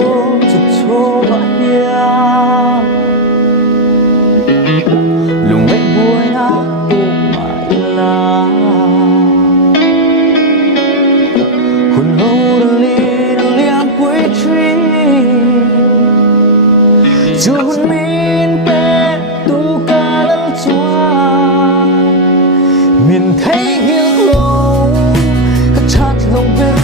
cô chụp cho mãi lùng mẹ buổi na tu mãi là hôn lâu đừng liang quay truy cho hôn min pe tu ca lăng choa miền thấy hiên lâu khát lòng về